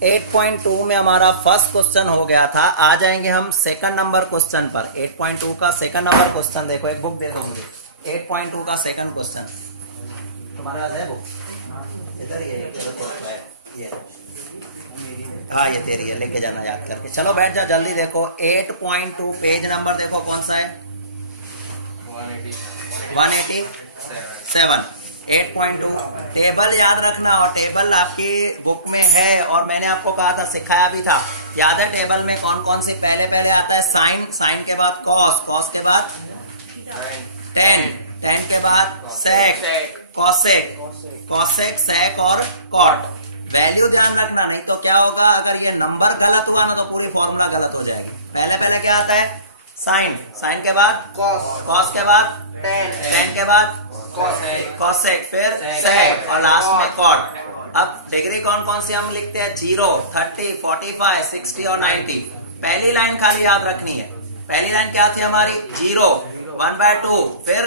8.2 में हमारा first question हो गया था। आ जाएंगे हम सेकंड नंबर क्वेश्चन पर। 8.2 का सेकंड नंबर क्वेश्चन देखो, एक बुक दे दो मुझे। 8.2 का सेकंड क्वेश्चन तुम्हारे पास है बुक? इधर ही है, ये हाँ ये तेरी है, लेके जाना याद करके। चलो बैठ जा, जल्दी देखो। 8.2 पेज नंबर देखो कौन सा है? 187। 8.2 टेबल याद रखना, और टेबल आपकी बुक में है और मैंने आपको कहा था, सिखाया भी था। याद है टेबल में कौन कौन सी पहले पहले आता है? साइन, साइन के बाद कॉस, कॉस के बाद टेन, टेन के बाद सेक, कॉसेक, कॉसेक, सेक और कॉट। वैल्यू ध्यान रखना, नहीं तो क्या होगा, अगर ये नंबर गलत हुआ ना तो पूरी फॉर्मूला गलत हो जाएगी। पहले पहले क्या आता है? साइन, साइन के बाद कॉस, कॉस के बाद टेन, टेन के बाद कॉसेक, फिर सेक और लास्ट में कॉट। अब डिग्री कौन कौन सी हम लिखते हैं? 0, 30, 45, 60 और 90। पहली लाइन खाली याद रखनी है। पहली लाइन क्या थी हमारी? 0, 1/2, फिर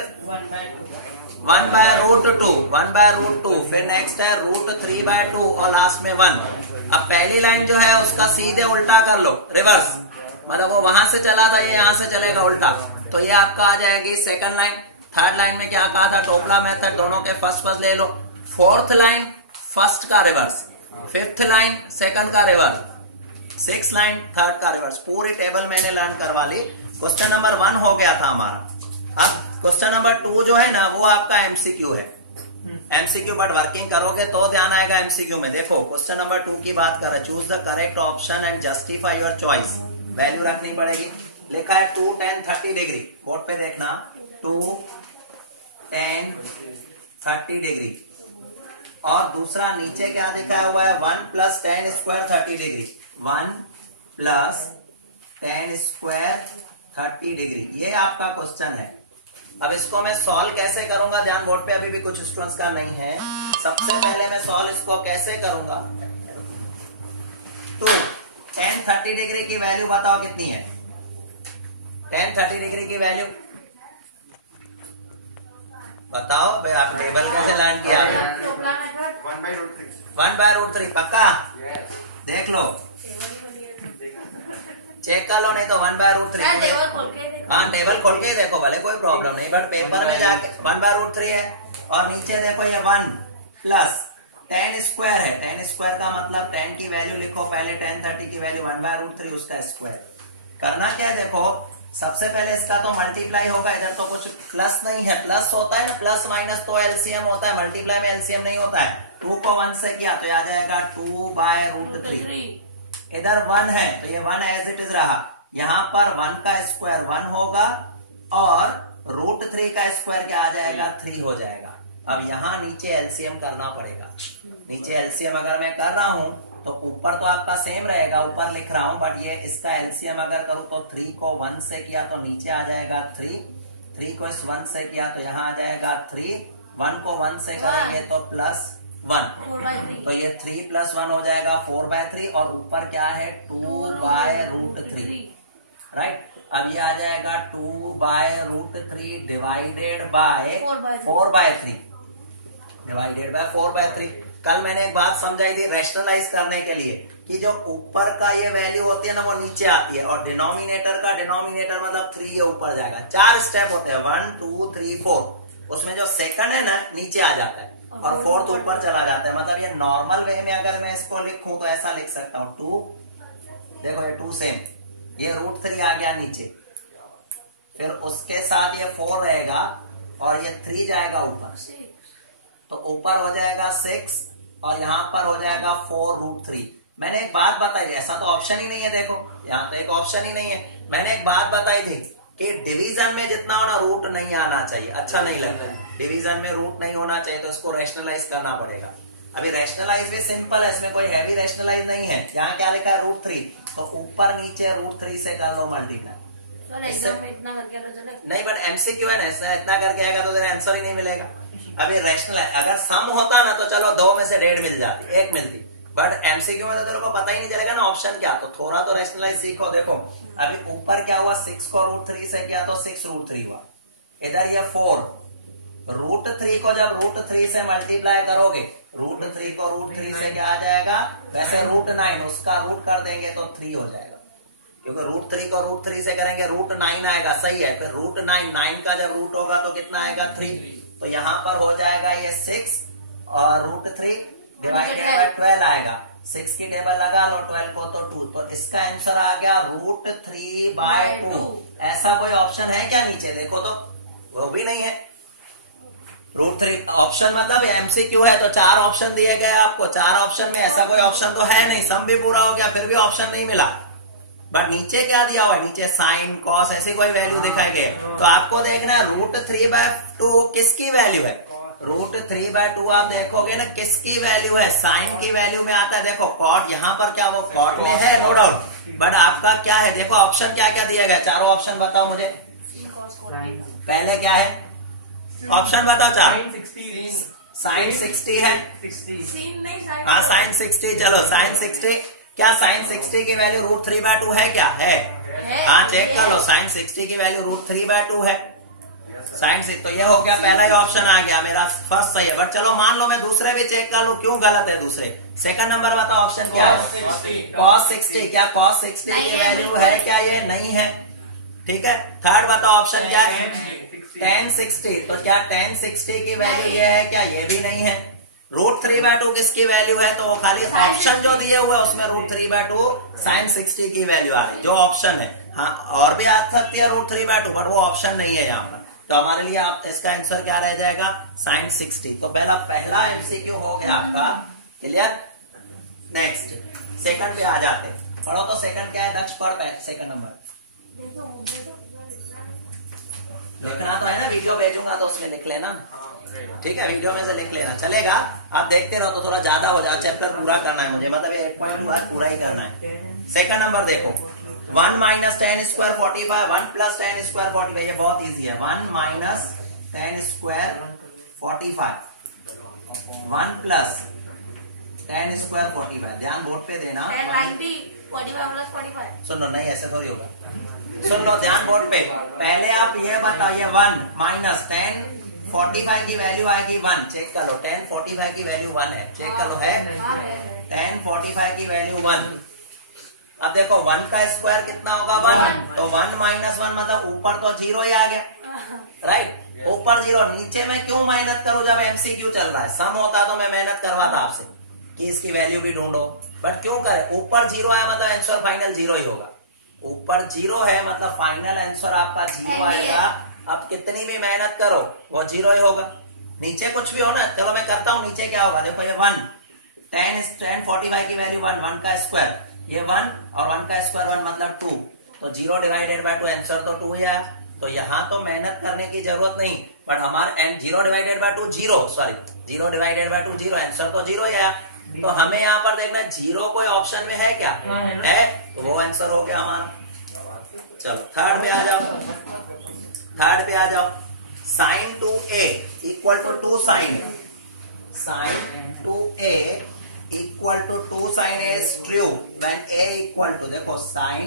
1/√2, 1/√2, फिर नेक्स्ट है √3/2 और लास्ट में 1। अब पहली लाइन जो है उसका सीधे उल्टा कर लो, रिवर्स, मतलब वो वहां से चला था, ये यहां से चलेगा उल्टा, तो ये आपका आ जाएगी सेकंड लाइन। थर्ड लाइन में क्या कहा था? टोपला मेथड, दोनों के फर्स्ट फर्स्ट ले लो। फोर्थ लाइन फर्स्ट का रिवर्स, फिफ्थ लाइन सेकंड का रिवर्स, सिक्स लाइन थर्ड का रिवर्स। पूरी टेबल मैंने लर्न करवा ली। क्वेश्चन नंबर 1 हो गया था हमारा। अब क्वेश्चन नंबर 2 जो है ना, वो आपका एमसीक्यू है। एमसीक्यू बट वर्किंग करोगे तो ध्यान आएगा एमसीक्यू में। देखो क्वेश्चन नंबर 2 की बात कर रहे हैं, choose the correct option and justify your choice. Value रखनी पड़ेगी। लिखा है 2, 10, 30 डिग्री। बोर्ड पे देखना, 2, 10, 30 डिग्री। और दूसरा नीचे क्या दिखाया हुआ है? 1 + 10 स्क्वायर 30 डिग्री। 1 + 10 स्क्वायर 30 डिग्री, ये आपका क्वेश्चन है। अब इसको मैं सॉल्व कैसे करूंगा? ध्यान, बोर्ड पे अभी भी कुछ स्टूडेंट्स का नहीं है। सबसे पहले मैं सॉल्व इसको कैसे करूंगा? तो 10, 30 डिग्री की वैल्यू बताओ कितनी है? 10, 30 डिग्री की वैल्यू बताओ भाई। आप टेबल कैसे लर्न किया? 1/√3 पक्का? देख लो, चेक कर लो, नहीं तो 1/√3। हाँ टेबल खोल के देखो भले, कोई प्रॉब्लम नहीं, बट पेपर में जाके 1/√3 है। और नीचे देखो ये 1 + 10 स्क्वायर है। 10 स्क्वायर का मतलब 10 की वैल्यू लिखो पहले, 10, 30 की वैल्यू 1/√3, उसका स्क्वायर। करना क्या है देखो, सबसे पहले इसका तो मल्टीप्लाई होगा। इधर तो कुछ प्लस नहीं है, प्लस होता है ना, प्लस माइनस तो एलसीएम होता है, मल्टीप्लाई में एलसीएम नहीं होता है। 2 को 1 से किया तो आ जाएगा 2/√3। इधर 1 है तो ये 1 एज इट इज रहा। यहाँ पर 1 का स्क्वायर 1 होगा और √3 का स्क्वायर क्या आ जाएगा? 3 हो जाएगा। अब यहाँ नीचे एलसीएम करना पड़ेगा। नीचे एलसीएम अगर मैं कर रहा हूं तो ऊपर तो आपका सेम रहेगा, ऊपर लिख रहा हूं, बट ये इसका एलसीएम अगर करूं तो 3 को 1 से किया तो नीचे आ जाएगा 3, 3 को इस 1 से किया तो यहाँ आ जाएगा 3, 1 को 1 से करेंगे तो +1, तो ये 3 + 1 हो जाएगा 4/3, और ऊपर क्या है? 2/√3, राइट। अब ये आ जाएगा 2/√3 डिवाइडेड बाय 4/3, डिवाइडेड बाय 4/3। कल मैंने एक बात समझाई थी रैशनलाइज करने के लिए, कि जो ऊपर का ये वैल्यू होती है ना वो नीचे आती है, और डिनोमिनेटर का डिनोमिनेटर मतलब 3 ये ऊपर जाएगा। 4 स्टेप होते हैं, 1, 2, 3, 4। उसमें जो सेकंड है ना नीचे आ जाता है और फोर्थ ऊपर चला जाता है। मतलब ये नॉर्मल वे में अगर मैं इसको लिखूं तो ऐसा लिख सकता हूं, 2, देखो ये 2 सेम, ये √3 आ गया नीचे, फिर उसके साथ ये 4 रहेगा और ये 3 जाएगा ऊपर, तो ऊपर हो जाएगा 6 और यहाँ पर हो जाएगा 4√3। मैंने एक बात बताई थी, ऐसा तो ऑप्शन ही नहीं है, देखो यहाँ तो एक ऑप्शन ही नहीं है। मैंने एक बात बताई थी कि डिवीजन में जितना होना रूट नहीं आना चाहिए, अच्छा नहीं लगता है। डिवीजन में रूट नहीं होना चाहिए तो इसको रैशनलाइज करना पड़ेगा। अभी रैशनलाइज भी सिंपल है, इसमें कोई हैवी रैशनलाइज नहीं है। यहाँ क्या लिखा है? √3, तो ऊपर नीचे √3 से कर लो मल्टीप्लाई। नहीं बट एमसीक्यू है ना, इतना करके आएगा तो तेरा आंसर ही नहीं मिलेगा। अभी रैशनल अगर सम होता ना तो चलो 2 में से 1.5 मिल जाती, 1 मिलती, बट एमसीक्यू में तो तेरे को पता ही नहीं चलेगा ना ऑप्शन क्या, तो थोड़ा तो रैशनलाइज सीखो। देखो अभी ऊपर क्या हुआ? 6 को √3 से किया तो 6√3 हुआ। इधर ये 4, √3 को जब √3 से मल्टीप्लाई करोगे √3 को √3 से क्या आ जाएगा, वैसे √9 उसका रूट कर देंगे तो 3 हो जाएगा, क्योंकि √3 को √3 से करेंगे √9 आएगा, सही है। फिर √9 का जब रूट होगा तो कितना आएगा 3, तो यहाँ पर हो जाएगा ये 6 और √3 डिवाइडेड बाय 12 आएगा। 6 की टेबल लगा लो, 12 को तो 2, तो इसका आंसर आ गया √3/2। ऐसा कोई ऑप्शन है क्या नीचे, देखो तो वो भी नहीं है। √3 ऑप्शन मतलब MCQ है, तो 4 ऑप्शन दिए गए आपको, 4 ऑप्शन में ऐसा कोई ऑप्शन तो है नहीं, सम भी पूरा हो गया फिर भी ऑप्शन नहीं मिला। बट नीचे क्या दिया हुआ है, नीचे साइन कॉस ऐसी कोई वैल्यू दिखाई गई, तो आपको देखना है √3/2 किसकी वैल्यू है। √3/2 आप देखोगे ना किसकी वैल्यू है, साइन की वैल्यू में आता है। देखो कॉट यहाँ पर क्या वो कॉट में है, नो डाउट, बट आपका क्या है, देखो ऑप्शन क्या क्या दिया गया, चारों ऑप्शन बताओ मुझे। पहले क्या है ऑप्शन बताओ, चार साइन 60 है, हाँ साइन 60, चलो साइन 60, क्या साइन 60 की वैल्यू √3/2 है, क्या है, हाँ चेक कर लो, साइन 60 की वैल्यू √3/2 है, साइन 6, तो ये हो गया पहला ही ऑप्शन आ गया मेरा, फर्स्ट सही है। बट चलो मान लो मैं दूसरे भी चेक कर लूं, क्यों गलत है दूसरे। सेकंड नंबर बताओ ऑप्शन क्या है, cos 60, क्या cos 60 की वैल्यू है क्या, ये नहीं है, ठीक है। थर्ड बताओ ऑप्शन क्या है, tan 60, तो क्या tan 60 की वैल्यू ये है क्या, ये भी नहीं है। √3/2 किसकी वैल्यू है, तो वो खाली ऑप्शन जो दिए हुए उसमें √3/2 sin 60 की वैल्यू आ रही, जो ऑप्शन है। हाँ और भी आ सकती है √3/2, बट वो ऑप्शन नहीं है यहाँ पर, तो हमारे लिए आप इसका आंसर क्या रह जाएगा, sin 60। तो पहला MCQ हो गया आपका क्लियर। नेक्स्ट सेकंड पे आ जाते, पढ़ो तो सेकंड क्या है, दक्ष पढ़ पे सेकंड नंबर देखना तो है ना, वीडियो भेजूंगा तो उसमें लिख लेना, ठीक है, वीडियो में से लिख लेना चलेगा। आप देखते रहो तो थोड़ा ज्यादा हो जाए, चैप्टर पूरा करना है मुझे, मतलब 8.2 आज पूरा ही करना है। सेकंड नंबर देखो, 1 - tan² 45, 1 + tan² 45, ये बहुत इजी है। 1 - tan² 45, 1 + tan² 45, ध्यान बोर्ड पे देना। 45 + 45 सुनो, नहीं ऐसे थोड़ी होगा, सुन लो ध्यान बोर्ड पे। पहले आप ये बताइए 1 - tan 45 की वैल्यू आएगी 1, चेक कर लो, tan 45 की वैल्यू 1 है, चेक कर लो है, tan 45 की वैल्यू 1। अब देखो 1 का स्क्वायर कितना होगा 1, तो 1 - 1 मतलब ऊपर तो 0 ही आ गया, राइट, ऊपर 0, नीचे मैं क्यों मेहनत करूं जब MCQ चल रहा है, सम होता तो मैं मेहनत करवाता आपसे कि इसकी वैल्यू भी ढूंढो, बट क्यों करे, ऊपर 0 है मतलब आंसर फाइनल 0 ही होगा, ऊपर 0 है मतलब फाइनल आंसर आपका 0 आएगा। अब कितनी भी मेहनत करो वो 0 ही होगा, नीचे कुछ भी हो ना। चलो मैं करता हूँ, नीचे क्या होगा, देखो ये 1, tan 45 की वैल्यू 1, 1 का स्क्वायर ये 1 और 1 का स्क्वायर 1 मतलब 2, तो 0 डिवाइडेड बाय 2 आंसर तो 2 ही आया। तो यहाँ तो मेहनत करने की जरूरत नहीं, बट हमारा 0 divided by 2 0, sorry 0 divided by 2 0, answer तो 0 ही आया। तो हमें यहाँ पर देखना 0 कोई ऑप्शन में है क्या, है, तो वो आंसर हो गया हमारा। चलो थर्ड पे आ जाओ, थर्ड पे आ जाओ, sin 2a = 2 sin, sin 2a = 2 sin a is true when a = देखो sin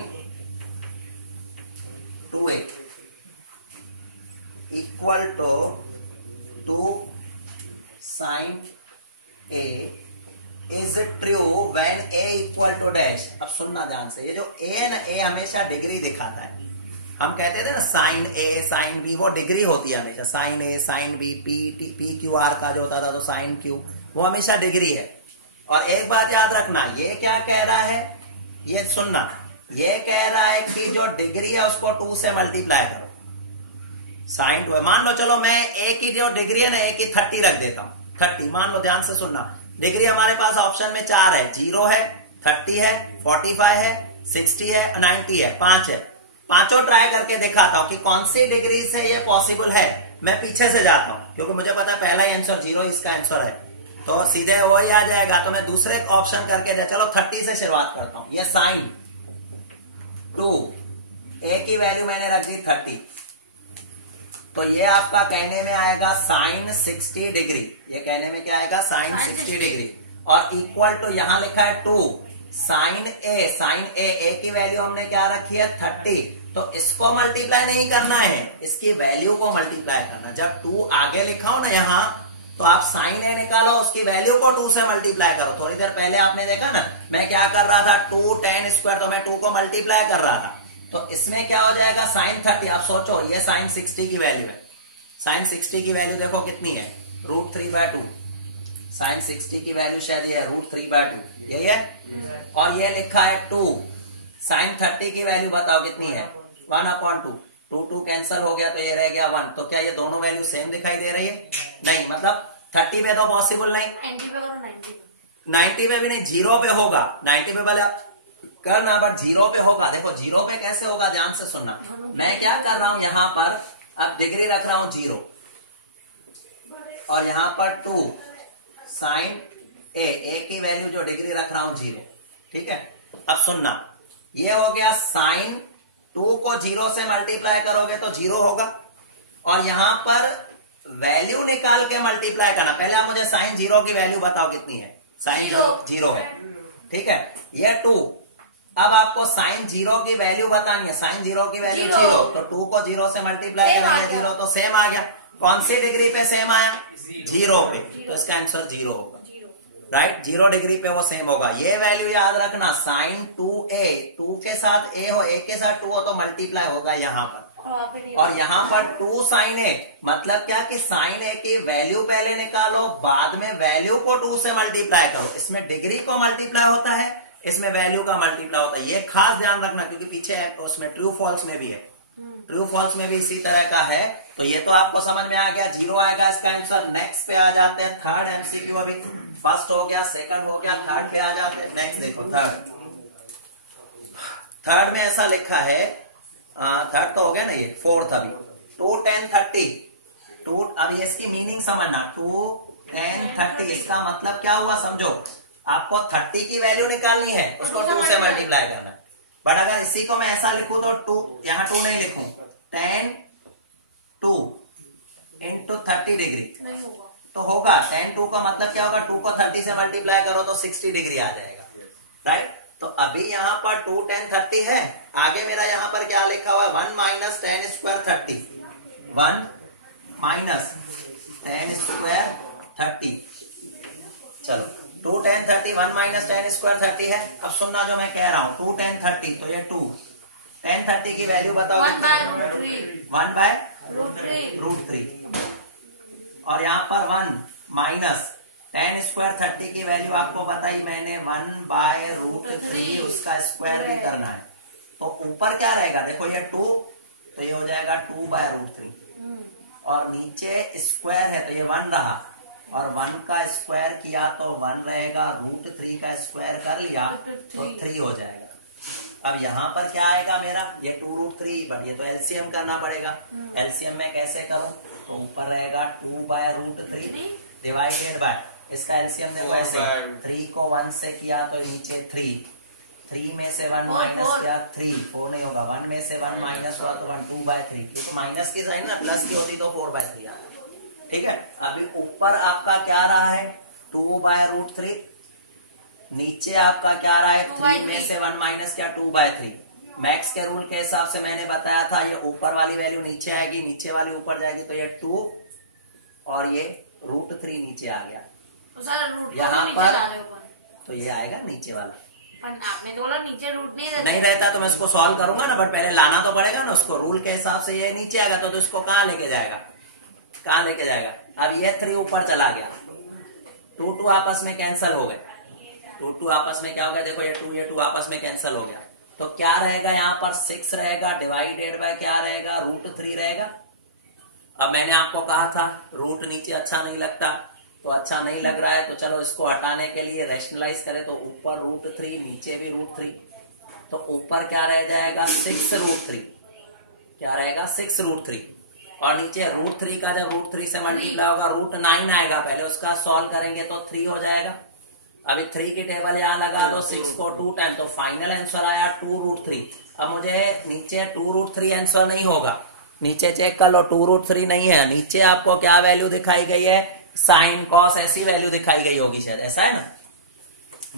2a = 2 sin a is true when a = dash। अब सुनना ध्यान से, ये जो a है ना, a हमेशा डिग्री दिखाता है। हम कहते थे ना sin a sin b, वो डिग्री होती है हमेशा, sin a sin b, PQR का जो होता था तो sin q, वो हमेशा डिग्री है। और एक बात याद रखना, ये क्या कह रहा है, ये सुनना, ये कह रहा है कि जो डिग्री है उसको 2 से मल्टीप्लाई करो, sin 2। मान लो चलो मैं a की जो डिग्री है ना, a की 30 रख देता हूँ, 30 मान लो, ध्यान से सुनना, डिग्री हमारे पास ऑप्शन में 4 है, 0 है, 30 है, 45 है, 60 है, 90 है, 5 है। पांचों ट्राई करके दिखाता हूं कि कौन सी डिग्री से ये पॉसिबल है। मैं पीछे से जाता हूं क्योंकि मुझे पता है पहला ही आंसर 0 इसका आंसर है, तो सीधे वो ही आ जाएगा। तो मैं दूसरे ऑप्शन करके दे, चलो 30 से शुरुआत करता हूं। ये sin 2 a की वैल्यू मैंने रख दी 30, तो ये आपका कहने में आएगा sin 60 डिग्री, ये कहने में क्या आएगा sin 60 डिग्री, और इक्वल टू यहां लिखा है 2 sin a की वैल्यू हमने क्या रखी है 30, तो इसको मल्टीप्लाई नहीं करना है, इसकी वैल्यू को मल्टीप्लाई करना। जब 2 आगे लिखा हो ना यहाँ, तो आप साइन ए निकालो, उसकी वैल्यू को 2 से मल्टीप्लाई करो। थोड़ी देर पहले आपने देखा ना मैं क्या कर रहा था, 2 tan स्क्वायर, तो मैं 2 को मल्टीप्लाई कर रहा था। तो इसमें क्या हो जाएगा साइन 30। आप सोचो ये साइन 60 की वैल्यू है। साइन 60 की वैल्यू देखो कितनी है, √3/2। साइन 60 की वैल्यू शायद ये है √3/2, यही है। और ये लिखा है 2। साइन 30 की वैल्यू बताओ कितनी है, 1/2। 2 कैंसिल हो गया तो ये रह गया 1। तो क्या ये दोनों वैल्यू सेम दिखाई दे रही है? नहीं, मतलब 30 पे तो पॉसिबल नहीं, 90 पे भी नहीं, 0 पे होगा। 90 पे वाले करना बट 0 पे होगा। देखो 0 पे कैसे होगा, ध्यान से सुनना। मैं क्या कर रहा हूं यहां पर, अब डिग्री रख रहा हूं 0 और यहां पर 2 साइन ए की वैल्यू जो डिग्री रख रहा हूं 0, ठीक है। अब सुनना, ये हो गया साइन 2 को 0 से मल्टीप्लाई करोगे तो 0 होगा, और यहां पर वैल्यू निकाल के मल्टीप्लाई करना। पहले आप मुझे साइन 0 की वैल्यू बताओ कितनी है। साइन 0 है, ठीक है, ये 2। अब आपको साइन 0 की वैल्यू बतानी है। साइन 0 की वैल्यू 0, तो 2 को 0 से मल्टीप्लाई करेंगे 0, तो सेम आ गया। कौन सी डिग्री पे सेम आया, 0 पे, तो इसका आंसर 0 होगा, राइट। 0 डिग्री पे वो सेम होगा। ये वैल्यू याद रखना, साइन 2a, 2 के साथ a हो, a के साथ 2 हो तो मल्टीप्लाई होगा यहाँ पर, और यहाँ पर 2 साइन a, मतलब क्या कि साइन a की वैल्यू पहले निकालो, बाद में वैल्यू को 2 से मल्टीप्लाई करो। इसमें डिग्री को मल्टीप्लाई होता है, इसमें वैल्यू का मल्टीप्लाई होता है। ये खास ध्यान रखना, क्योंकि पीछे उसमें ट्रू फॉल्स में भी है, ट्रू फॉल्स में भी इसी तरह का है। तो ये तो आपको समझ में आ गया, 0 आएगा इसका आंसर। नेक्स्ट पे आ जाते हैं, थर्ड एमसीक्यू। अभी फर्स्ट हो गया, सेकंड हो गया, थर्ड पे आ जाते हैं। नेक्स्ट देखो थर्ड में ऐसा लिखा है, थर्ड तो हो गया ना, ये फोर्थ। अभी 2 tan 30, 2, अब ये इसकी मीनिंग समझना। 2 tan 30 इसका मतलब क्या हुआ समझो, आपको 30 की वैल्यू निकालनी है, उसको 2 से मल्टीप्लाई करना है। बट अगर इसी को मैं ऐसा लिखूं तो 2, यहाँ 2 नहीं लिखूं, tan 2 into 30 डिग्री तो होगा। tan 2 का मतलब क्या होगा, 2 को 30 से मल्टीप्लाई करो तो 60 डिग्री आ जाएगा, राइट। तो अभी यहाँ पर 2 tan 30 है, आगे मेरा यहाँ पर क्या लिखा हुआ है, 1 minus tan square 30, 1 minus tan square 30। चलो 2 tan 30, 1 माइनस tan स्क्वायर 30 है। अब सुनना जो मैं कह रहा हूं, 2 tan 30, तो ये 2 tan 30 की वैल्यू बताओ, 1/√3, और यहाँ पर 1 माइनस tan स्क्वायर 30 की वैल्यू आपको बताई मैंने 1/√3, उसका स्क्वायर भी करना है। तो ऊपर क्या रहेगा, देखो ये 2, तो ये हो जाएगा 2/√3, और नीचे स्क्वायर है तो ये 1 रहा, और 1 का स्क्वायर किया तो 1 रहेगा, √3 का स्क्वायर कर लिया तो 3 हो जाएगा। अब यहाँ पर क्या आएगा मेरा, ये 2√3, बट ये तो एलसीएम करना पड़ेगा। एलसीएम में कैसे करूं, तो ऊपर रहेगा 2/√3 डिवाइडेड बाय, इसका एलसीएम देखो ऐसे, 3 को 1 से किया तो नीचे 3 में से 1 माइनस किया 3, 4 नहीं होगा, 1 में से 1 माइनस हुआ तो 1, 2/3, क्योंकि माइनस की साइन ना प्लस की होती तो 4/3 आता, ठीक है। अभी ऊपर आपका क्या रहा है, 2/√3, नीचे आपका क्या रहा है, 3 में से 1 माइनस किया 2/3। मैक्स के रूल के हिसाब से मैंने बताया था, ये ऊपर वाली वैल्यू नीचे आएगी, नीचे वाली ऊपर जाएगी, तो ये 2 और ये √3 नीचे आ गया। तो यहाँ पर तो ये आएगा नीचे वाला, आपने बोला नीचे रूट नहीं रहता तो मैं इसको सॉल्व करूंगा ना, बट पहले लाना तो पड़ेगा ना उसको। रूल के हिसाब से ये नीचे आएगा तो इसको कहाँ लेके जाएगा, कहाँ लेके जाएगा। अब ये 3 ऊपर चला गया, 2 आपस में कैंसिल हो गए, 2 आपस में क्या हो गया, देखो ये 2 आपस में कैंसिल हो गया, तो क्या रहेगा यहाँ पर 6 रहेगा, डिवाइडेड बाय क्या रहेगा, √3 रहेगा। अब मैंने आपको कहा था रूट नीचे अच्छा नहीं लगता, तो अच्छा नहीं लग रहा है तो चलो इसको हटाने के लिए रैशनलाइज करें, तो ऊपर √3, नीचे भी √3, तो ऊपर क्या रह जाएगा 6√3, क्या रहेगा 6√3, और नीचे √3 का जब √3 से मल्टीप्लाई होगा √9 आएगा, पहले उसका सॉल्व करेंगे तो 3 हो जाएगा। अभी 3 की टेबल यहाँ लगा दो, 6 को 2 टाइम, तो फाइनल आंसर आया 2√3। अब मुझे नीचे 2√3 आंसर नहीं होगा, नीचे चेक कर लो 2√3 नहीं है, नीचे आपको क्या वैल्यू दिखाई गई है, साइन कॉस ऐसी वैल्यू दिखाई गई होगी शायद, ऐसा है ना।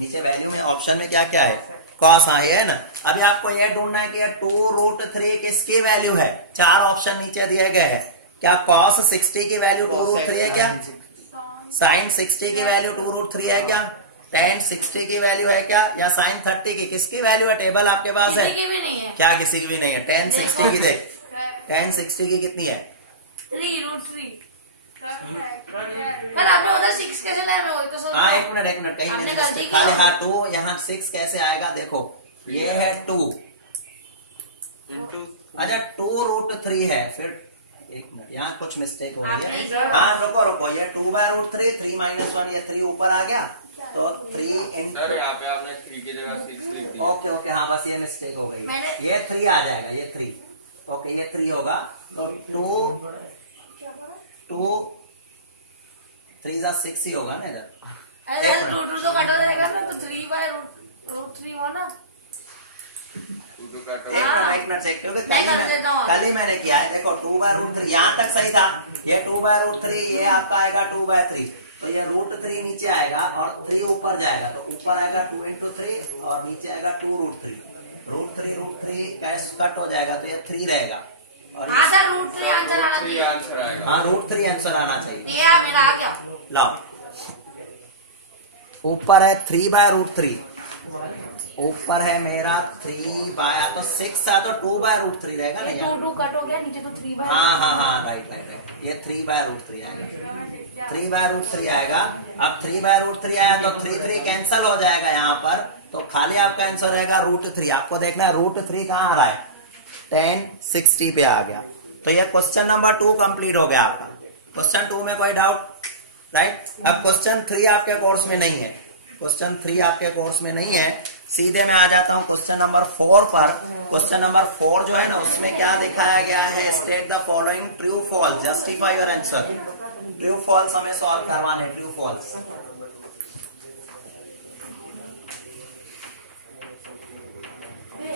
नीचे वैल्यू में ऑप्शन में क्या क्या है, कॉस, हाँ ये है ना। अभी आपको ये ढूंढना है कि 2√3 किसकी वैल्यू है, 4 ऑप्शन नीचे दिए गए हैं। क्या कॉस 60 की वैल्यू 2√3 है क्या, साइन 60 की वैल्यू 2√3 है क्या? tan 60 की वैल्यू है क्या? या साइन 30 की? किसकी वैल्यू है? टेबल आपके पास है? किसी की भी नहीं है। क्या किसी की भी नहीं है? tan 60 की देख, tan 60 की कितनी है? 3√3। पर आपने उधर 6 कैसे ले रहे हो? तो सोचो। हाँ एक मिनट कहीं आपने मैंने गलती की। खाली हाँ 2, यहाँ 6 कैसे आएगा? देखो ये है 2, अच्छा 2√3 है, फिर एक मिनट यहाँ कुछ मिस्टेक हो गई है। हाँ रुको ये 2/√3, 3 - 1 ये 3 ऊपर आ गया तो 3 सर यहाँ पे आपने 3 की जगह 6 लिख दिया। ओके हाँ बस ये मिस्टेक हो गई। मैंने- ये 3 आ जाएगा, ये 3 ओके, ये 3 होगा तो 3 जा 6 ही होगा ना इधर। अरे 2 तो कट हो जाएगा ना, तो 3/√3 हो ना। तो काटो। एक मिनट चेक, क्योंकि मैं कर देता हूँ। कल ही मैंने किया है। देखो 2/√3 यहाँ तक सही था, ये 2/√3 ये आपका आएगा 2/3, तो ये √3 नीचे आएगा और 3 ऊपर जाएगा तो ऊपर आएगा 2 × 3 और नीचे आएगा 2√3। √3 कैश कट हो जाएगा तो ये 3 रहेगा और हाँ सर, √3 आंसर आना 3 चाहिए। आंसर आएगा। हाँ √3 आंसर आना चाहिए। ये मेरा आ गया। लाओ ऊपर है 3/√3, ऊपर है मेरा 3 तो 6 है तो 2/√3 रहेगा ना ये यार। 2 कट हो गया, नीचे तो 3 हाँ राइट ये 3/√3 आएगा, 3/√3 आएगा। अब 3/√3 आया तो 3 कैंसल हो जाएगा यहाँ पर, तो खाली आपका आंसर रहेगा √3। आपको देखना है √3 कहाँ आ रहा है? tan 60 पे आ गया। तो ये क्वेश्चन नंबर 2 कंप्लीट हो गया आपका। क्वेश्चन 2 में कोई डाउट? राइट। अब क्वेश्चन 3 आपके कोर्स में नहीं है, क्वेश्चन 3 आपके कोर्स में नहीं है। सीधे मैं आ जाता हूँ क्वेश्चन नंबर 4 पर। क्वेश्चन नंबर 4 जो है ना उसमें क्या दिखाया गया है? State the following true false, justify your answer. True false हमें सॉल्व करवाने, ट्रू फॉल्स।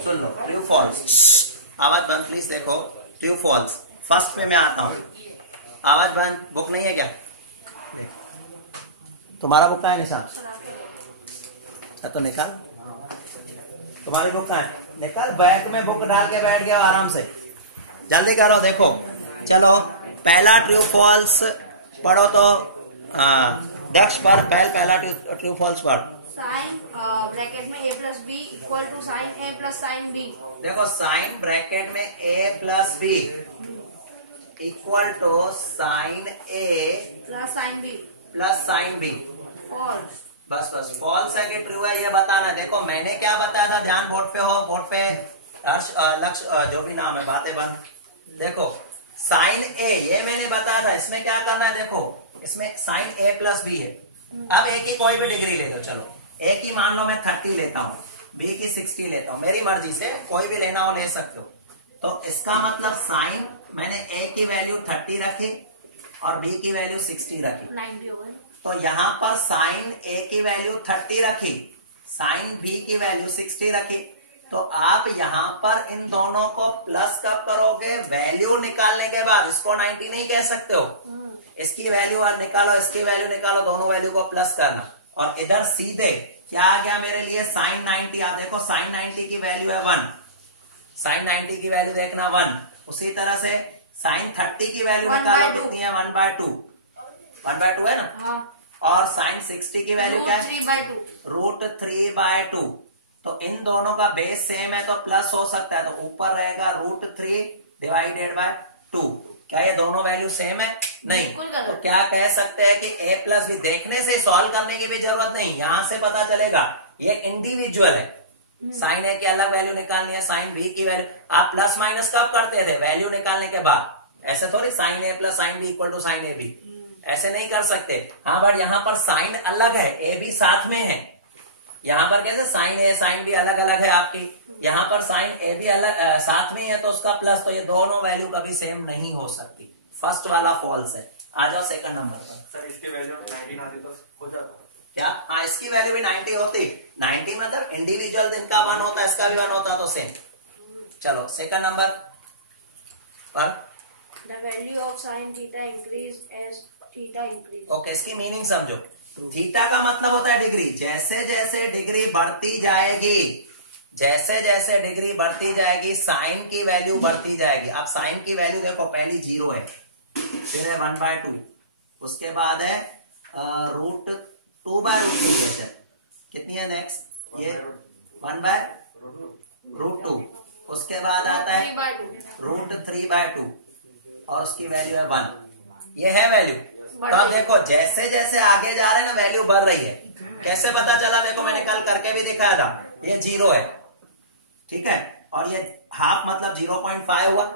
सुन लो ट्रू फॉल्स, आवाज बंद प्लीज। देखो ट्रू फॉल्स फर्स्ट पे मैं आता हूँ, आवाज बंद। बुक नहीं है क्या तुम्हारा? बुक कहाँ है निशान? अच्छा तो निकाल, तुम्हारी बुक कहाँ है? निकाल, बैग में बुक डाल के बैठ गया आराम से, जल्दी करो। देखो चलो पहला ट्रू फॉल्स पढ़ो तो दक्ष पर पहला ट्रू फॉल्स पढ़। साइन ब्रैकेट में a + b = sin a + sin b। देखो साइन ब्रैकेट में a + b = sin a + sin b + sin b। और बस फॉल्स है कि ट्रू है ये बताना। देखो मैंने क्या बताया था, ध्यान बोर्ड पे हो, बोर्ड पे लक्ष्य जो भी नाम है, बातें बंद। देखो साइन a ये मैंने बताया था, इसमें क्या करना है? देखो इसमें साइन a + b है। अब a की कोई भी डिग्री ले लो, चलो a की मान लो मैं 30 लेता हूँ, b की 60 लेता हूँ, मेरी मर्जी से कोई भी लेना हो ले सकते हो। तो इसका मतलब साइन मैंने a की वैल्यू 30 रखी और b की वैल्यू 60 रखी, 90 हो गए। तो यहाँ पर साइन a की वैल्यू 30 रखी, साइन b की वैल्यू 60 रखी। तो आप यहाँ पर इन दोनों को प्लस कब करोगे? वैल्यू निकालने के बाद। इसको 90 नहीं कह सकते हो, इसकी वैल्यू निकालो, इसकी वैल्यू निकालो, दोनों वैल्यू को प्लस करना। और इधर सीधे क्या आ गया मेरे लिए? साइन 90। आप देखो साइन 90 की वैल्यू है 1, साइन 90 की वैल्यू देखना 1। उसी तरह से साइन 30 की वैल्यू निकालो, कितनी है? 1/2, 1/2 है ना। हाँ। और साइन 60 की वैल्यू क्या है? √3/2। √3/2। तो इन दोनों का बेस सेम है तो प्लस हो सकता है, तो ऊपर रहेगा √3/2। क्या ये दोनों वैल्यू सेम है? नहीं। तो क्या कह सकते हैं कि a + b, देखने से सॉल्व करने की भी जरूरत नहीं, यहां से पता चलेगा ये इंडिविजुअल है। साइन a की अलग वैल्यू निकालनी है, साइन b की वैल्यू। आप प्लस माइनस कब करते थे? वैल्यू निकालने के बाद। ऐसे थोड़ी sign a + sin b = sin ab, ऐसे नहीं कर सकते। हाँ बट यहाँ पर साइन अलग है, ए बी साथ में है। यहाँ पर कैसे साइन ए साइन बी अलग अलग है आपकी, यहाँ पर साइन ए बी अलग साथ में है तो उसका प्लस, तो ये दोनों वैल्यू कभी सेम नहीं हो सकती। फर्स्ट वाला फॉल्स है। आ जाओ सेकंड नंबर पर। सर इसकी वैल्यू 19 आती तो हो जाता क्या? हाँ इसकी वैल्यू भी 90 होती। 90 मतलब इंडिविजुअल इनका 1 होता है, इसका भी 1 होता तो सेम। चलो सेकंड नंबर पर। The value of sin theta increase as theta increase। Okay इसकी मीनिंग समझो। थीटा का मतलब होता है डिग्री। जैसे जैसे डिग्री बढ़ती जाएगी, जैसे जैसे डिग्री बढ़ती जाएगी साइन की वैल्यू बढ़ती जाएगी। अब साइन की वैल्यू देखो, पहली 0 है, फिर है 1/2, उसके बाद है √2/√3 कितनी है नेक्स्ट? ये 1/√2। उसके बाद आता है 3/2 और उसकी वैल्यू है 1। ये है वैल्यू। तो अब देखो जैसे जैसे आगे जा रहे हैं ना वैल्यू बढ़ रही है। कैसे पता चला? देखो मैंने कल करके भी दिखाया था। ये 0 है, ठीक है, और ये हाफ मतलब 0.5 हुआ।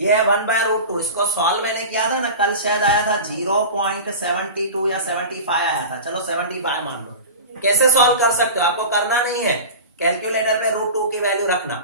ये है 1/√2। इसको सॉल्व मैंने किया था ना कल, शायद आया था 0.72 या 75 आया था। चलो 75 मान लो। कैसे सॉल्व कर सकते हो? आपको करना नहीं है, कैलकुलेटर पे √2 की वैल्यू रखना।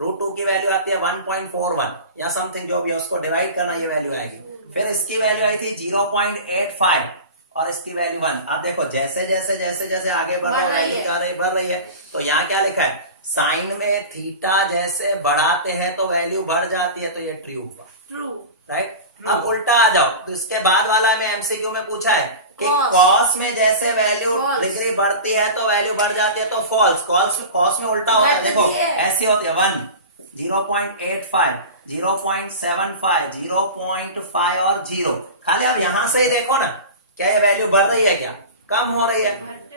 √2 की वैल्यू आती है 1.41 या समथिंग, जो भी है उसको डिवाइड करना, ये वैल्यू आएगी। फिर इसकी वैल्यू आई थी 0.85 और इसकी वैल्यू 1। अब देखो जैसे जैसे जैसे जैसे आगे बढ़ रहा है वैल्यू क्या बढ़ रही है। तो यहाँ क्या लिखा है? साइन में थीटा जैसे बढ़ाते हैं तो वैल्यू बढ़ जाती है, तो ये ट्रू हुआ। True, right. अब उल्टा आ जाओ, तो इसके बाद वाला में एमसीक्यू में पूछा है कि कॉस में जैसे वैल्यू डिग्री बढ़ती है तो वैल्यू बढ़ जाती है, तो फॉल्स। कॉस में उल्टा होता है। देखो ऐसी होती है 1, 0.85, 0.75, 0.5 और 0। खाली अब यहां से ही देखो ना, क्या ये वैल्यू बढ़ रही है, क्या कम हो रही है?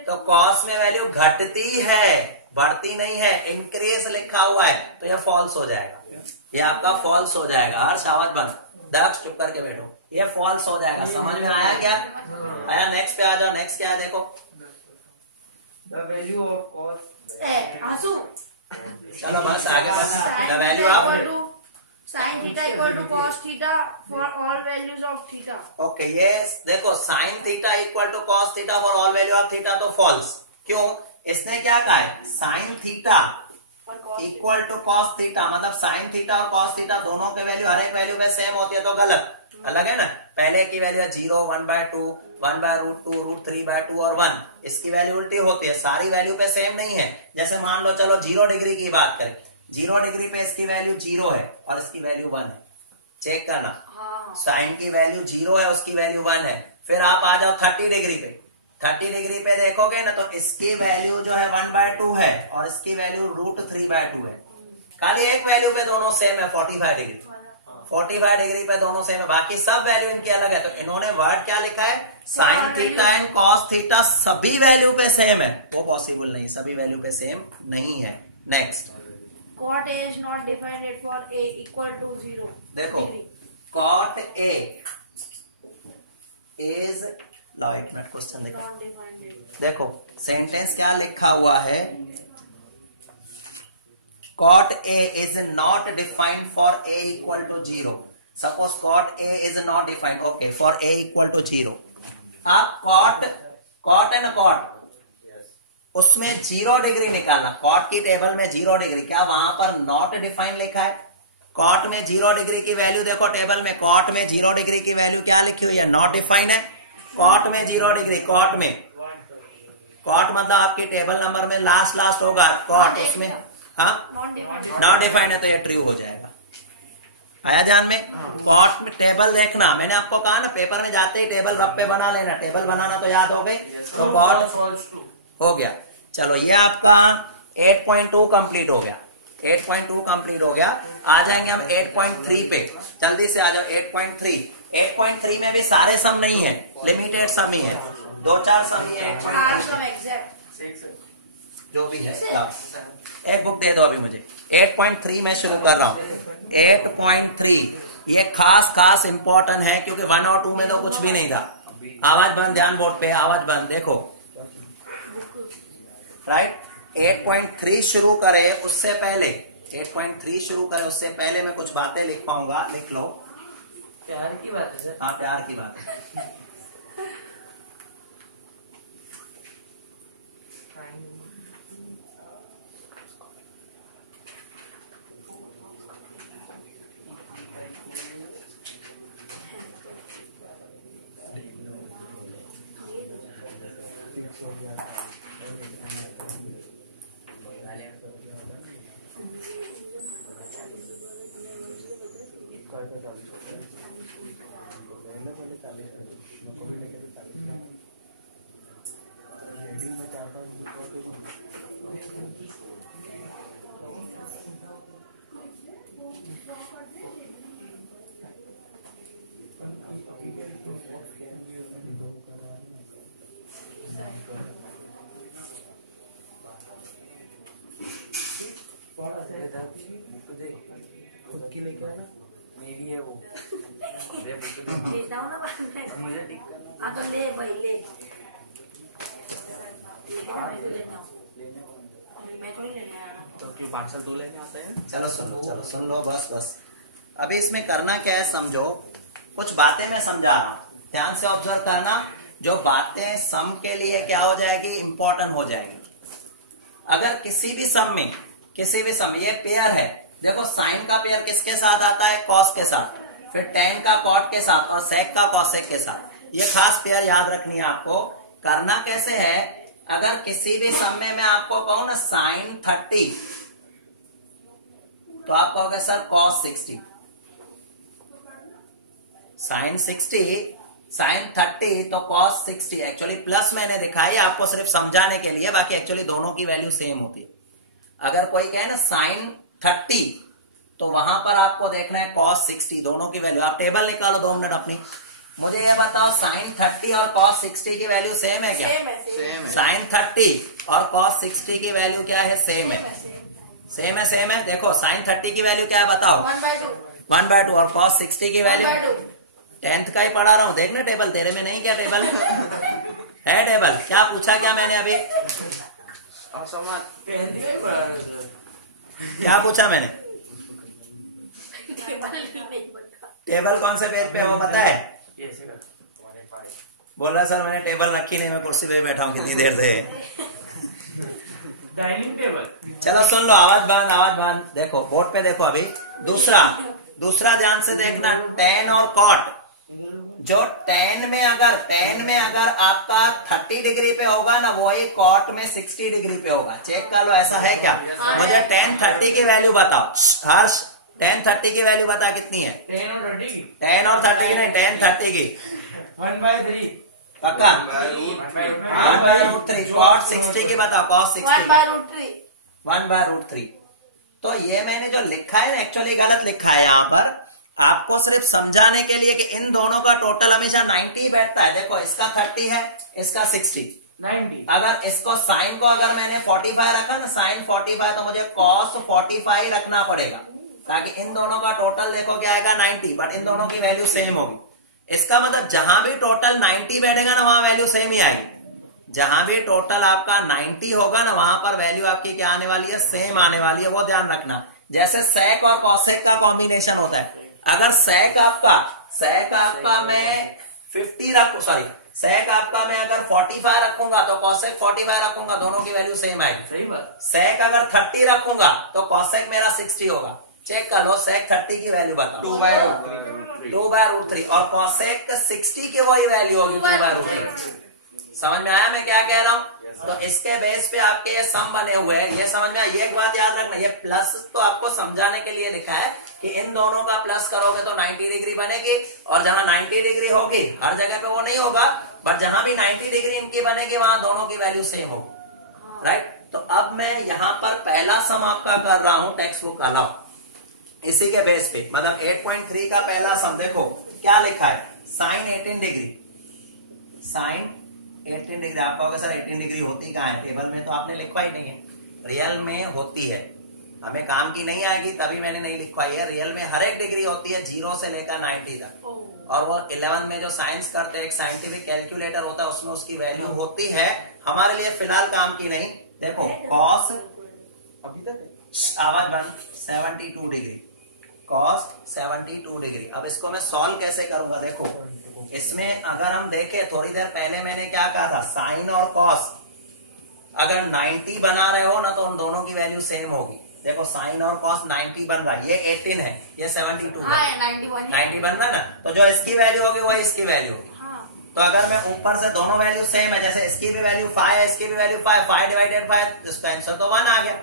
तो कॉस में वैल्यू घटती है, बढ़ती नहीं है। इंक्रीज लिखा हुआ है तो यह फॉल्स हो जाएगा। ये आपका फॉल्स हो जाएगा। हर आवाज बंद, दक्ष चुप करके बैठो। ये फॉल्स हो जाएगा। समझ में आया क्या? आया? नेक्स्ट पे आ जाओ। नेक्स्ट क्या है देखो। The value of cos आंसू चलो बस आगे बढ़। The value of sin theta equal to cos theta for all values of theta। Okay, ये देखो sin theta equal to cos theta for all value of theta, तो फॉल्स। क्यों? इसने क्या कहा है? sin theta equal to cos theta, मतलब sin theta और cos थीटा दोनों के वैल्यू हर एक वैल्यू में सेम होती है, तो गलत। अलग है ना। पहले की वैल्यू है 0, 1/2, 1/√2, √3/2 और 1। इसकी वैल्यू उल्टी होती है, सारी वैल्यू पे सेम नहीं है। जैसे मान लो, चलो 0 डिग्री की बात करें। 0 डिग्री पे इसकी वैल्यू 0 है और इसकी वैल्यू 1 है। चेक करना। साइन की वैल्यू 0 है, उसकी वैल्यू 1 है। फिर आप आ जाओ 30 डिग्री पे। 30 डिग्री पे देखोगे ना, तो इसकी वैल्यू जो है 1/2 है और इसकी वैल्यू √3/2 है। खाली एक वैल्यू पे दोनों सेम है, 45 डिग्री। 45 डिग्री पे दोनों सेम है, बाकी सब वैल्यू इनकी अलग है। तो इन्होंने वर्ड क्या लिखा है? Sine theta and cos theta सभी वैल्यू पे सेम है। वो पॉसिबल नहीं, सभी वैल्यू पे सेम नहीं है। Next, cot A is not defined for A equal to 0 देखो degree। cot A is, लो एक मिनट क्वेश्चन देखो। Not defined। देखो सेंटेंस क्या लिखा हुआ है? cot A is not defined for A equal to 0. Suppose cot A is not defined. Okay, for A equal to 0. आप cot है ना, cot उसमें 0 डिग्री निकालना। कॉट की टेबल में 0 डिग्री, क्या वहां पर नॉट डिफाइन लिखा है? कॉट में 0 डिग्री की वैल्यू देखो टेबल में। कॉट में 0 डिग्री की वैल्यू क्या लिखी हुई है? नॉट डिफाइन है। कॉट में 0 डिग्री, कॉट में, कॉट मतलब आपकी टेबल नंबर में लास्ट होगा कॉट, उसमें हाँ नॉट डिफाइन है, तो ये ट्रू हो जाएगा। आया ध्यान में? कॉट में टेबल देखना, मैंने आपको कहा ना पेपर में जाते ही टेबल रफ पे बना लेना। टेबल बनाना तो याद हो गई। तो कॉट हो गया। चलो ये आपका 8.2 कंप्लीट हो गया। 8.2 कंप्लीट हो गया। आ जाएंगे हम 8.3 पे। जल्दी से आ जाओ 8.3। 8.3 में भी सारे सम नहीं है, लिमिटेड सम ही है, 2-4 सम ही है। 8.3 जो भी है। एक बुक दे दो अभी मुझे। 8.3 में शुरू कर रहा हूँ। 8.3 ये खास इंपॉर्टेंट है, क्योंकि 1 और 2 में तो कुछ भी नहीं था। आवाज बंद, ध्यान बोर्ड पे, आवाज बंद। देखो राइट, 8.3 शुरू करें उससे पहले, 8.3 शुरू करें उससे पहले मैं कुछ बातें लिख पाऊंगा, लिख लो। प्यार की बात है सर। हाँ प्यार की बात है। का 40 हो गया। पहले 40 है। मेरी है वो। दे बुक दे। भेजना हो ना बाद में। मुझे टिक करना। हाँ तो ले भाई ले। मैं थोड़ी लेने आया ना। तो क्यों पार्सल दो लेने आते हैं? चलो सुन लो बस। अभी इसमें करना क्या है समझो, कुछ बातें मैं समझा रहा हूं, ध्यान से ऑब्जर्व करना। जो बातें सम के लिए क्या हो जाएगी, इंपॉर्टेंट हो जाएगी। अगर किसी भी सम ये पेयर है, देखो साइन का पेयर किसके साथ आता है, कॉस के साथ, फिर टेन का कॉट के साथ और सेक का कॉसेक के साथ। ये खास पेयर याद रखनी है आपको। करना कैसे है, अगर किसी भी सम में मैं आपको कहूं ना साइन 30, तो आप कहोगे सर कॉस 60, साइन 60, साइन 30 तो कॉस 60। एक्चुअली प्लस मैंने दिखाई आपको सिर्फ समझाने के लिए, बाकी एक्चुअली दोनों की वैल्यू सेम होती है। अगर कोई कहे ना साइन 30, तो वहां पर आपको देखना है कॉस 60, दोनों की वैल्यू। आप टेबल निकालो 2 मिनट अपनी, मुझे ये बताओ साइन 30 और कॉस 60 की वैल्यू सेम है क्या? सेम है। साइन 30 और कॉस 60 की वैल्यू क्या है, सेम है। सेम है। देखो साइन 30 की वैल्यू क्या है बताओ, 1/2 और cos 60 की वैल्यू 10th का ही पढ़ा रहा हूँ, देखना टेबल, तेरे में नहीं क्या टेबल है टेबल? क्या पूछा क्या मैंने अभी, क्या पूछा मैंने? टेबल कौन से पेज पे है वो पता है? बोल रहा सर मैंने टेबल रखी नहीं, मैं कुर्सी पे बैठा हूँ कितनी देर से। Dining table. चलो सुन लो, आवाज बंद। देखो बोर्ड पे देखो। अभी दूसरा ध्यान से देखना, टेन और कॉट। जो टेन में अगर आपका 30 डिग्री पे होगा ना, वही कॉट में 60 डिग्री पे होगा। चेक कर लो, ऐसा है क्या? मुझे टेन 30 की वैल्यू बताओ हर्ष, टेन 30 की वैल्यू बता कितनी है? 10 और 30 की। 10 और 30 की नहीं, 10 30 की 1/3 पक्का? 1/√3। कॉट 60 की बताओ, कॉस 60 1/√3। तो ये मैंने जो लिखा है ना, एक्चुअली गलत लिखा है यहाँ पर, आपको सिर्फ समझाने के लिए कि इन दोनों का टोटल हमेशा 90 बैठता है। देखो इसका 30 है, इसका 60, 90। अगर इसको साइन को अगर मैंने 45 रखा ना, साइन 45, तो मुझे कॉस 45 रखना पड़ेगा, ताकि इन दोनों का टोटल देखो क्या आएगा 90, बट इन दोनों की वैल्यू सेम होगी। इसका मतलब जहां भी टोटल 90 बैठेगा ना, वहां वैल्यू सेम ही आएगी। जहां भी टोटल आपका 90 होगा ना, वहां पर वैल्यू आपकी क्या आने वाली है, सेम आने वाली है। वो ध्यान रखना। जैसे सेक और कॉसेक का कॉम्बिनेशन होता है, अगर सेक आपका मैं 50 रखू, सेक आपका मैं अगर 45 रखूंगा तो कॉसेक 45 रखूंगा, दोनों की वैल्यू सेम आएगी। सही बात। सेक अगर 30 रखूंगा तो कॉसेक मेरा 60 होगा। चेक कर लो, सेक 30 की वैल्यू बताओ, 2/√3 और कॉसेक 60 की वही वैल्यू होगी 2/√3। समझ में आया मैं क्या कह रहा हूँ? तो इसके बेस पे आपके ये सम बने हुए हैं, ये समझ में आया। ये एक बात याद रखना, ये प्लस तो आपको समझाने के लिए लिखा है कि इन दोनों का प्लस करोगे तो 90 डिग्री बनेगी, और जहां 90 डिग्री होगी हर जगह पे वो नहीं होगा, बट जहां भी 90 डिग्री इनकी बनेगी वहां दोनों की वैल्यू सेम होगी। राइट? तो अब मैं यहाँ पर पहला सम आपका कर रहा हूं, टेक्स्ट बुक अलाउ, इसी के बेस पे, मतलब 8.3 का पहला सम। देखो क्या लिखा है, साइन 18 डिग्री, साइन 18 डिग्री। आप कहोगे सर 18 डिग्री होती कहाँ है, टेबल में तो आपने लिखवा ही नहीं है। रियल में होती है, हमें काम की नहीं आएगी तभी मैंने नहीं लिखवाई है। रियल में हर एक डिग्री होती है 0 से लेकर 90 तक, और वो 11 में जो साइंस करते हैं, एक साइंटिफिक कैलकुलेटर होता है, उसमें उसकी वैल्यू होती है। हमारे लिए फिलहाल काम की नहीं। देखो कॉस, अभी तक आवाज बंद, 72 डिग्री, कॉस 72 डिग्री। अब इसको मैं सॉल्व कैसे करूंगा? देखो इसमें अगर हम देखें, थोड़ी देर पहले मैंने क्या कहा था, साइन और कॉस अगर 90 बना रहे हो ना, तो उन दोनों की वैल्यू सेम होगी। देखो साइन और कॉस 90 बन रहा है, ये 18 है, ये 72 है, 90 बनना ना, तो जो इसकी वैल्यू होगी वही इसकी वैल्यू होगी। तो अगर मैं ऊपर से दोनों वैल्यू सेम है, जैसे इसकी भी वैल्यू 5 है, इसकी भी वैल्यू 5, 5 डिवाइडेड 5, इसका आंसर तो 1 आ गया।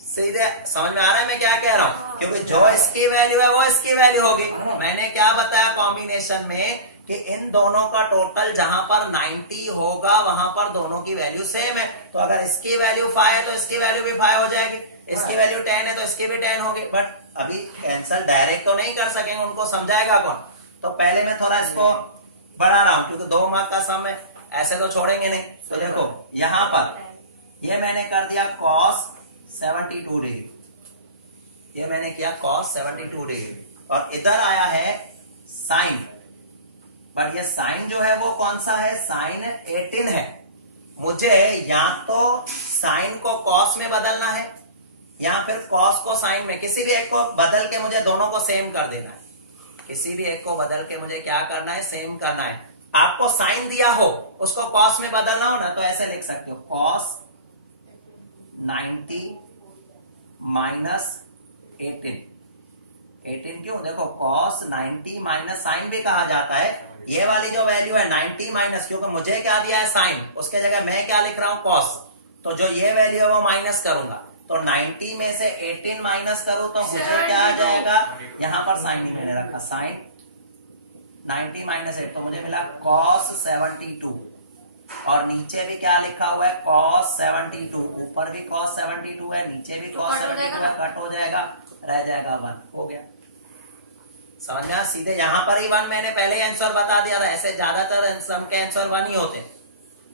सीधे समझ में आ रहा है मैं क्या कह रहा हूं? क्योंकि जो इसकी वैल्यू है वो इसकी वैल्यू होगी। मैंने क्या बताया कॉम्बिनेशन में कि इन दोनों का टोटल जहां पर 90 होगा वहां पर दोनों की वैल्यू सेम है। तो अगर इसकी वैल्यू 5 है तो इसकी वैल्यू भी 5 हो जाएगी, इसकी वैल्यू 10 है तो इसकी भी 10 होगी। बट अभी कैंसल डायरेक्ट तो नहीं कर सकेंगे, उनको समझाएगा कौन? तो पहले मैं थोड़ा इसको बढ़ा रहा हूं, क्योंकि 2 मार्क का सम है, ऐसे तो छोड़ेंगे नहीं। तो देखो यहां पर ये मैंने कर दिया cos 72 डिग्री, ये मैंने किया cos 72 डिग्री और इधर आया है साइन, पर ये साइन जो है वो कौन सा है, साइन 18 है। मुझे या तो साइन को कॉस में बदलना है या फिर कॉस को साइन में, किसी भी एक को बदल के मुझे दोनों को सेम कर देना है। किसी भी एक को बदल के मुझे क्या करना है, सेम करना है। आपको साइन दिया हो उसको कॉस में बदलना हो ना, तो ऐसे लिख सकते हो कॉस 90 माइनस 18 क्यों, देखो कॉस 90 माइनस साइन भी कहा जाता है। ये वाली जो वैल्यू है 90 माइनस, क्योंकि मुझे क्या दिया है साइन, उसके जगह मैं क्या लिख रहा हूं कॉस, तो जो ये वैल्यू है वो माइनस करूंगा। तो 90 में से 18 माइनस करो तो मुझे क्या आ जाएगा, यहां पर साइन ही मैंने रखा, साइन 90 माइनस 8, तो मुझे मिला cos 72 और नीचे भी क्या लिखा हुआ है cos 72, ऊपर भी cos 72 है, नीचे भी cos 72 है, कट हो जाएगा, रह जाएगा 1, हो गया। समझ में, सीधे यहां पर ही 1 मैंने पहले ही आंसर बता दिया था। ऐसे ज्यादातर सबके आंसर 1 ही होते,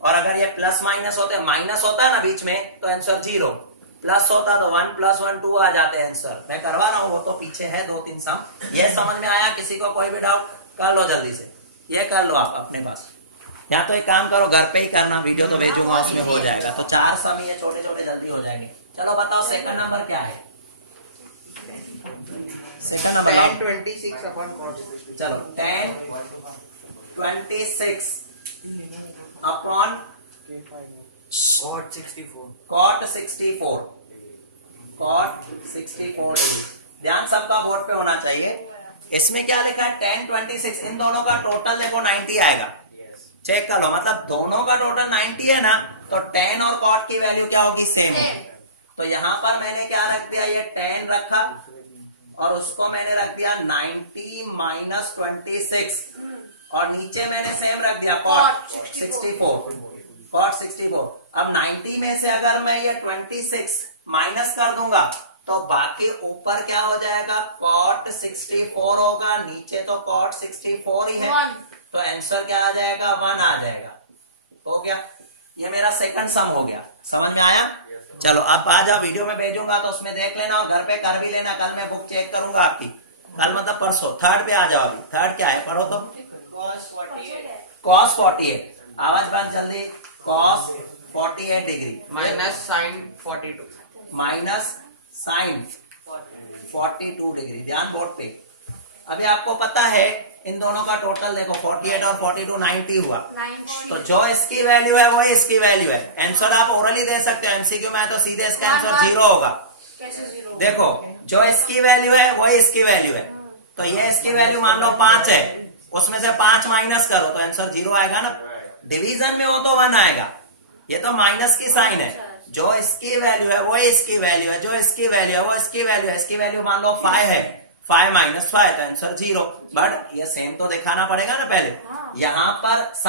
और अगर ये प्लस माइनस होते, माइनस होता है ना बीच में तो आंसर 0, प्लस होता तो 1 + 1 2 आ जाते आंसर। मैं करवा रहा हूँ, वो तो पीछे है 2-3 सम। ये समझ में आया, किसी को कोई भी डाउट कर लो जल्दी से, ये कर लो आप अपने पास, या तो एक काम करो घर पे ही करना, वीडियो तो भेजूंगा उसमें हो जाएगा। तो 4 सम ये छोटे छोटे जल्दी हो जाएंगे। चलो बताओ सेकंड नंबर क्या है, सेकंड नंबर 10 26 upon cos 60। चलो 10 26 अपॉन Cot 64. cot 64, cot 64 ध्यान सबका बोर्ड पे होना चाहिए। इसमें क्या लिखा है 10 26, इन दोनों का टोटल देखो 90 आएगा, चेक कर लो, मतलब दोनों का टोटल 90 है ना, तो 10 और cot की वैल्यू क्या होगी, सेम होगी। तो यहां पर मैंने क्या रख दिया, ये 10 रखा और उसको मैंने रख दिया 90 माइनस 26 और नीचे मैंने सेम रख दिया cot 64, cot 64। अब 90 में से अगर मैं ये 26 माइनस कर दूंगा तो बाकी ऊपर क्या हो जाएगा, cot 64 होगा, नीचे तो cot 64 ही है, तो आंसर क्या आ जाएगा, 1 आ जाएगा। हो गया, ये मेरा सेकंड सम हो गया। समझ में आया? चलो अब आ जाओ, वीडियो में भेजूंगा तो उसमें देख लेना और घर पे कर भी लेना। कल मैं बुक चेक करूंगा आपकी, कल मतलब परसों। थर्ड पे आ जाओ, अभी थर्ड क्या है पढ़ो तो, cos 48, आवाज बंद जल्दी, cos 48 degree minus sine 42। Minus sine 42 degree. ध्यान बोर्ड पे। अभी आपको पता है इन दोनों का टोटल देखो 48 और 42 90 हुआ, तो जो इसकी वैल्यू है वही इसकी वैल्यू है। आंसर आप ओरली दे सकते हो, एमसीक्यू में तो सीधे इसका आंसर 0 होगा। देखो जो इसकी वैल्यू है वही इसकी वैल्यू है, तो ये इसकी वैल्यू मान लो 5 है, उसमें से 5 माइनस करो तो आंसर 0 आएगा ना। डिवीजन में हो तो 1 आएगा, ये तो माइनस की साइन है। जो इसकी वैल्यू है वही इसकी वैल्यू है, जो इसकी वैल्यू है वो इसकी वैल्यू है। इसकी वैल्यू मान लो 5 है, 5 माइनस 5 तो आंसर 0। बट ये सेम तो दिखाना पड़ेगा ना पहले, यहाँ पर साइन